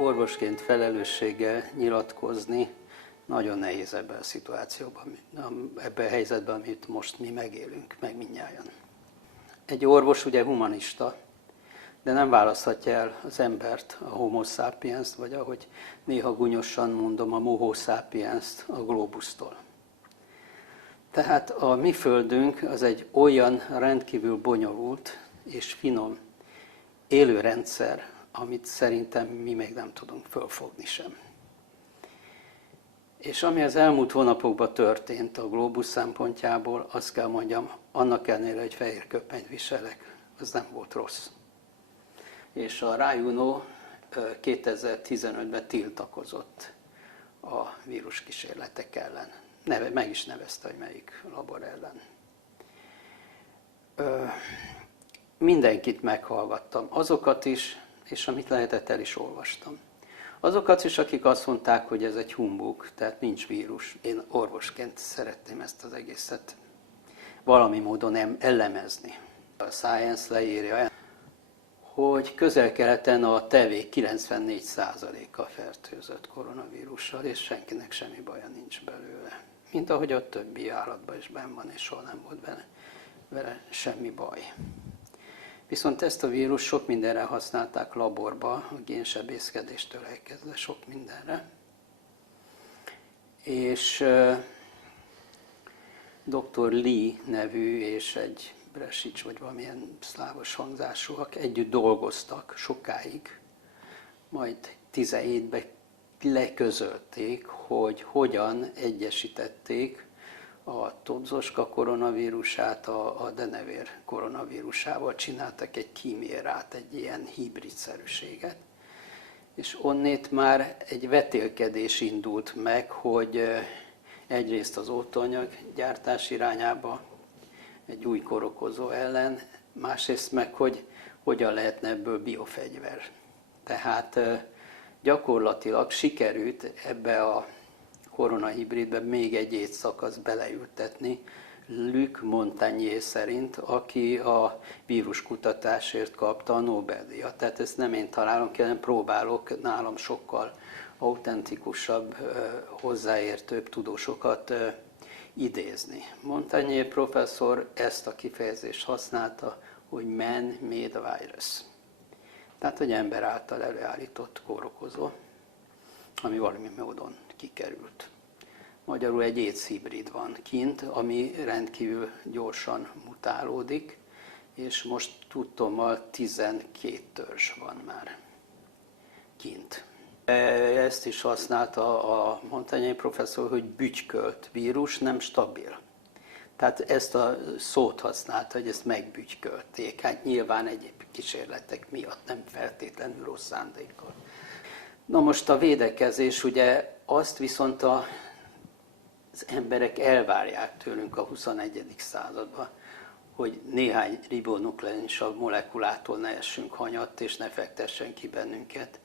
orvosként felelősséggel nyilatkozni nagyon nehéz ebben a szituációban, ebben a helyzetben, amit most mi megélünk, meg mindnyájan. Egy orvos ugye humanista, de nem választhatja el az embert, a homo sapiens-t, vagy ahogy néha gúnyosan mondom, a moho sapiens-t a globusztól. Tehát a mi földünk az egy olyan rendkívül bonyolult és finom élőrendszer, amit szerintem mi még nem tudunk fölfogni sem. És ami az elmúlt hónapokban történt a glóbusz szempontjából, azt kell mondjam, annak ellenére, hogy fehér köpenyt viselek, az nem volt rossz. És a RAI-UNO 2015-ben tiltakozott a víruskísérletek ellen. Meg is nevezte, hogy melyik labor ellen. Mindenkit meghallgattam, azokat is, és amit lehetett, el is olvastam. Azokat is, akik azt mondták, hogy ez egy humbug, tehát nincs vírus. Én orvosként szeretném ezt az egészet valami módon elemezni. A Science leírja, hogy Közel-Keleten a tevék 94%-a fertőzött koronavírussal, és senkinek semmi baja nincs belőle. Mint ahogy a többi állatban is benn van, és soha nem volt vele semmi baj. Viszont ezt a vírus sok mindenre használták laborba, a génsebészkedéstől elkezdve sok mindenre. És dr. Lee nevű és egy Bresics, vagy valamilyen szlávos hangzásúak együtt dolgoztak sokáig, majd 17-ben leközölték, hogy hogyan egyesítették a Todzsoska koronavírusát a denevér koronavírusával, csináltak egy kímérát, egy ilyen hibridszerűséget. És onnét már egy vetélkedés indult meg, hogy egyrészt az oltóanyag gyártás irányába, egy új kórokozó ellen, másrészt meg, hogy hogyan lehetne ebből biofegyver. Tehát gyakorlatilag sikerült ebbe a koronahibridbe még egy étszakaszt beleültetni, Luc Montagnier szerint, aki a víruskutatásért kapta a Nobel-díjat. Tehát ezt nem én találom ki, hanem próbálok nálam sokkal autentikusabb, hozzáértőbb tudósokat idézni. Montagnier professzor ezt a kifejezést használta, hogy man-made virus. Tehát, hogy ember által előállított kórokozó, ami valami módon kikerült. Magyarul egy AIDS hibrid van kint, ami rendkívül gyorsan mutálódik, és most tudtommal 12 törzs van már kint. Ezt is használta a Montagnier professzor, hogy bütykölt vírus, nem stabil. Tehát ezt a szót használta, hogy ezt megbütykölték. Hát nyilván egyéb kísérletek miatt, nem feltétlenül rossz szándékkal. Na most a védekezés, ugye azt viszont az emberek elvárják tőlünk a 21. században, hogy néhány ribonukleinsav molekulától ne essünk hanyatt, és ne fektessen ki bennünket,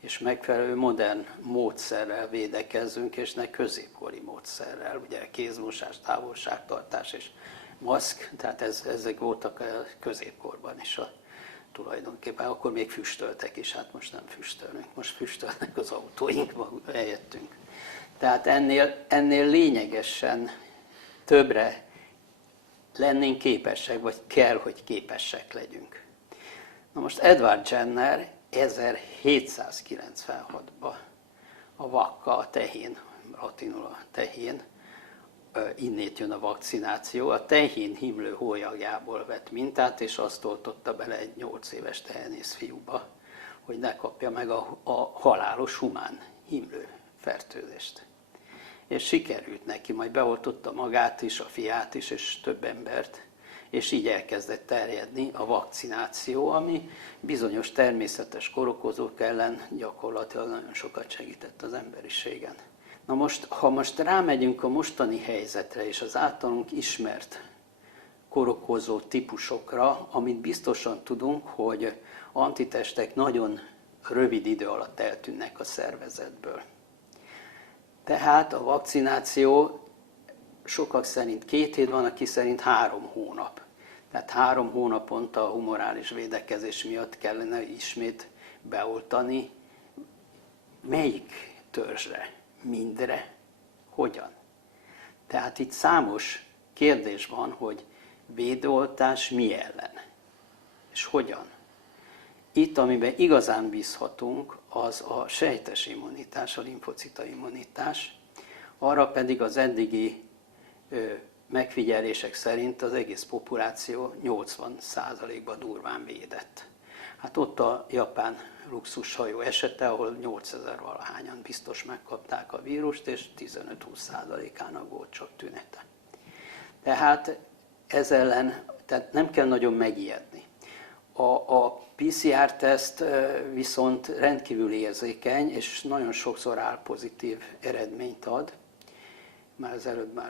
és megfelelő modern módszerrel védekezzünk, és ne középkori módszerrel, ugye kézmosás, távolságtartás és maszk, tehát ezek voltak a középkorban is tulajdonképpen. Akkor még füstöltek is, hát most nem füstölünk, most füstölnek az autóinkba helyettünk. Tehát ennél lényegesen többre lennénk képesek, vagy kell, hogy képesek legyünk. Na most Edward Jenner 1796-ban a vakka, a tehén, latinul a tehén, innét jön a vakcináció, a tehén himlő hólyagjából vett mintát, és azt oltotta bele egy 8 éves tehenész fiúba, hogy ne kapja meg a halálos humán himlő fertőzést. És sikerült neki, majd beoltotta magát is, a fiát is, és több embert, és így elkezdett terjedni a vakcináció, ami bizonyos természetes kórokozók ellen gyakorlatilag nagyon sokat segített az emberiségen. Na most, ha most rámegyünk a mostani helyzetre, és az általunk ismert kórokozó típusokra, amit biztosan tudunk, hogy antitestek nagyon rövid idő alatt eltűnnek a szervezetből. Tehát a vakcináció sokak szerint 2 hét van, aki szerint 3 hónap. Tehát 3 hónaponta a humorális védekezés miatt kellene ismét beoltani melyik törzsre, mindre, hogyan. Tehát itt számos kérdés van, hogy védőoltás mi ellen, és hogyan. Itt, amiben igazán bízhatunk, az a sejtes immunitás, a limfocita immunitás, arra pedig az eddigi megfigyelések szerint az egész populáció 80%-ban durván védett. Hát ott a japán luxushajó esete, ahol 8000 valahányan biztos megkapták a vírust, és 15-20%-ának volt csak tünete. Tehát ez ellen tehát nem kell nagyon megijedni. A PCR-teszt viszont rendkívül érzékeny, és nagyon sokszor álpozitív eredményt ad. Már az előbb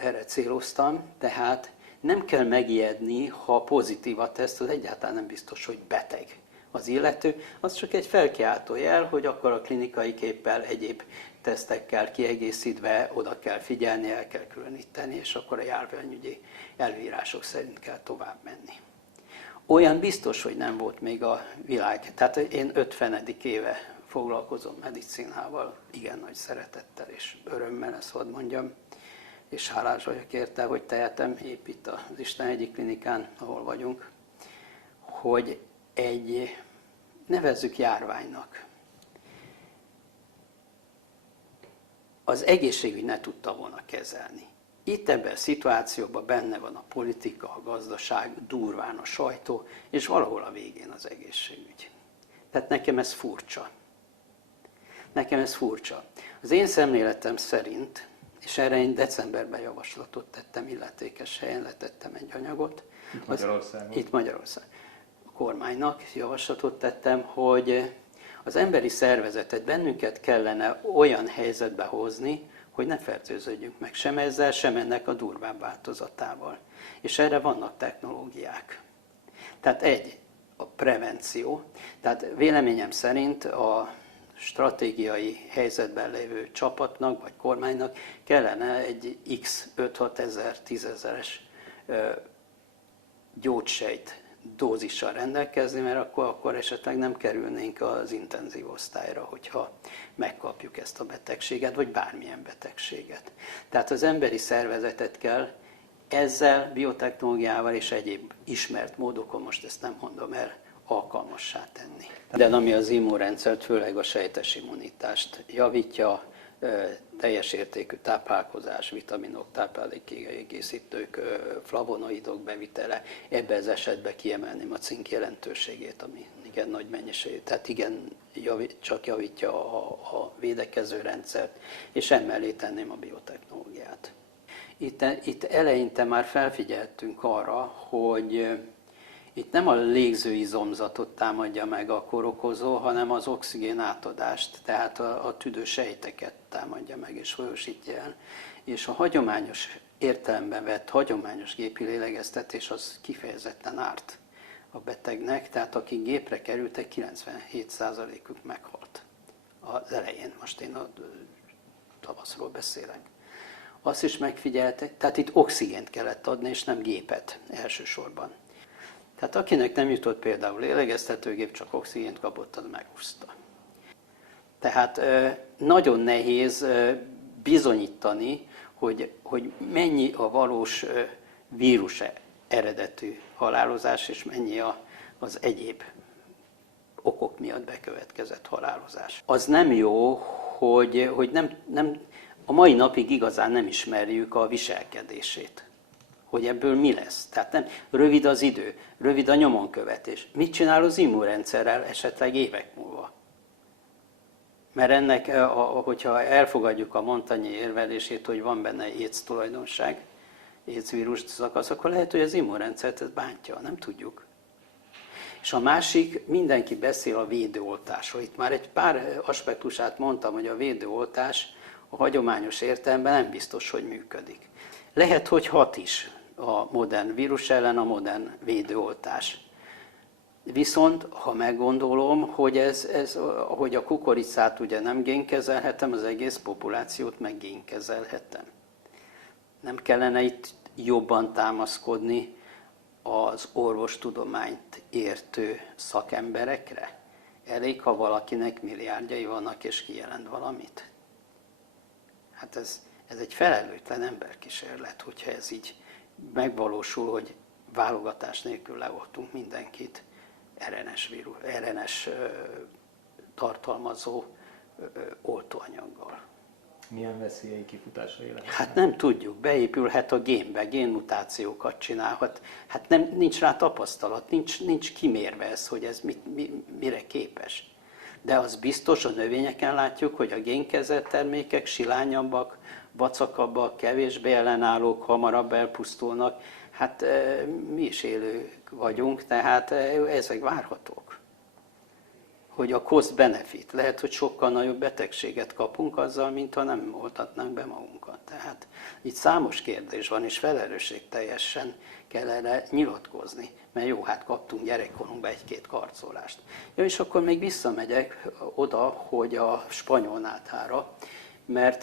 erre céloztam, tehát nem kell megijedni, ha pozitív a teszt, az egyáltalán nem biztos, hogy beteg az illető. Az csak egy felkiáltó jel, hogy akkor a klinikai képpel, egyéb tesztekkel kiegészítve oda kell figyelni, el kell különíteni, és akkor a járványügyi előírások szerint kell tovább menni. Olyan biztos, hogy nem volt még a világ. Tehát én 50. éve foglalkozom medicinával, igen nagy szeretettel és örömmel, ezt hadd mondjam, és hálás vagyok érte, hogy tehetem épp itt az Isten egyik klinikán, ahol vagyunk, hogy egy, nevezzük járványnak, az egészségügy ne tudta volna kezelni. Itt ebben a szituációban benne van a politika, a gazdaság, durván a sajtó, és valahol a végén az egészségügy. Tehát nekem ez furcsa. Nekem ez furcsa. Az én szemléletem szerint, és erre én decemberben javaslatot tettem, illetékes helyen letettem egy anyagot. Itt Magyarországon. A kormánynak javaslatot tettem, hogy az emberi szervezetet, bennünket kellene olyan helyzetbe hozni, hogy ne fertőződjünk meg sem ezzel, sem ennek a durvább változatával. És erre vannak technológiák. Tehát a prevenció. Tehát véleményem szerint a stratégiai helyzetben lévő csapatnak, vagy kormánynak kellene egy x 5-6 ezer, 10 ezeres gyógysejt dózissal rendelkezni, mert akkor esetleg nem kerülnénk az intenzív osztályra, hogyha megkapjuk ezt a betegséget, vagy bármilyen betegséget. Tehát az emberi szervezetet kell ezzel, biotechnológiával és egyéb ismert módokon, most ezt nem mondom el, alkalmassá tenni. De ami az immunrendszert, főleg a sejtes immunitást javítja, teljes értékű táplálkozás, vitaminok, táplálékkiegészítők, flavonoidok bevitele, ebben az esetben kiemelném a cink jelentőségét, ami igen nagy mennyiségű, tehát igen, csak javítja a védekező rendszert, és emellé tenném a biotechnológiát. Itt eleinte már felfigyeltünk arra, hogy itt nem a légzőizomzatot támadja meg a kórokozó, hanem az oxigén átadást, tehát a tüdősejteket támadja meg és folyósítja el. És a hagyományos értelemben vett hagyományos gépi lélegeztetés az kifejezetten árt a betegnek, tehát akik gépre kerültek, 97%-ük meghalt az elején, most én a tavaszról beszélek. Azt is megfigyeltek, tehát itt oxigént kellett adni, és nem gépet elsősorban. Tehát akinek nem jutott például lélegeztetőgép, csak oxigént kapott, az megúszta. Tehát nagyon nehéz bizonyítani, hogy mennyi a valós vírus eredetű halálozás, és mennyi az egyéb okok miatt bekövetkezett halálozás. Az nem jó, hogy nem, a mai napig igazán nem ismerjük a viselkedését, hogy ebből mi lesz. Tehát nem, rövid az idő, rövid a nyomonkövetés. Mit csinál az immunrendszerrel esetleg évek múlva? Mert ennek, hogyha elfogadjuk a Montagnier érvelését, hogy van benne AIDS tulajdonság, AIDS vírus szakasz, akkor lehet, hogy az immunrendszert ez bántja, nem tudjuk. És a másik, mindenki beszél a védőoltásról. Itt már egy pár aspektusát mondtam, hogy a védőoltás a hagyományos értelemben nem biztos, hogy működik. Lehet, hogy hat is a modern vírus ellen a modern védőoltás. Viszont, ha meggondolom, hogy a kukoricát ugye nem génkezelhetem, az egész populációt meg génkezelhetem. Nem kellene itt jobban támaszkodni az orvostudományt értő szakemberekre? Elég, ha valakinek milliárdjai vannak, és kijelent valamit. Hát ez egy felelőtlen emberkísérlet, hogyha ez így megvalósul, hogy válogatás nélkül leoltunk mindenkit RNS tartalmazó oltóanyaggal. Milyen veszélyei, kifutásai lehetnek? Hát nem tudjuk, beépülhet a génbe, génmutációkat csinálhat. Hát nincs rá tapasztalat, nincs kimérve ez, hogy ez mire képes. De az biztos, a növényeken látjuk, hogy a génkezelt termékek silányabbak, vacakabbak, kevésbé ellenállók, hamarabb elpusztulnak. Hát mi is élők vagyunk, tehát ezek várhatók. Hogy a cost-benefit, lehet, hogy sokkal nagyobb betegséget kapunk azzal, mint ha nem oltatnánk be magunkat. Tehát itt számos kérdés van, és felelősségteljesen kell erre nyilatkozni. Mert jó, hát kaptunk gyerekkorunkban egy-két karcolást. Ja, és akkor még visszamegyek oda, hogy a spanyol náthára, mert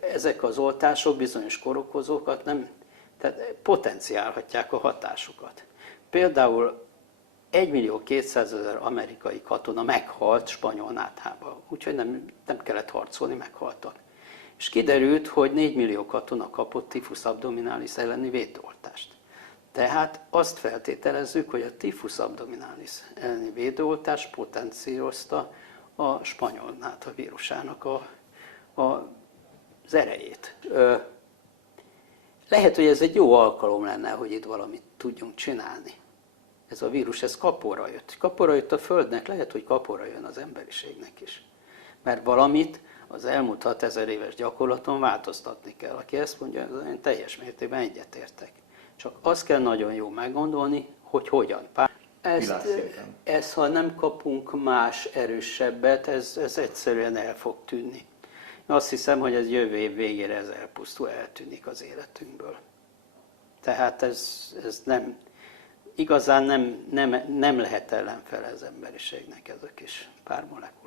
ezek az oltások bizonyos kórokozókat nem, tehát potenciálhatják a hatásukat. Például 1.200.000 amerikai katona meghalt spanyol náthában, úgyhogy nem kellett harcolni, meghaltak. És kiderült, hogy 4 millió katona kapott typhus abdominalis elleni védőoltást. Tehát azt feltételezzük, hogy a typhus abdominalis elleni védőoltás potenciálozta a spanyol nátha vírusának az erejét. Lehet, hogy ez egy jó alkalom lenne, hogy itt valamit tudjunk csinálni. Ez a vírus, ez kapóra jött. Kapóra jött a Földnek, lehet, hogy kapóra jön az emberiségnek is. Mert valamit az elmúlt 6000 éves gyakorlaton változtatni kell. Aki ezt mondja, én teljes mértékben egyetértek. Csak azt kell nagyon jól meggondolni, hogy hogyan. Ezt ha nem kapunk más erősebbet, ez egyszerűen el fog tűnni. Azt hiszem, hogy ez jövő év végére ez elpusztul, eltűnik az életünkből. Tehát ez nem... Igazán nem lehet ellenfele az emberiségnek ez a kis pár molekula.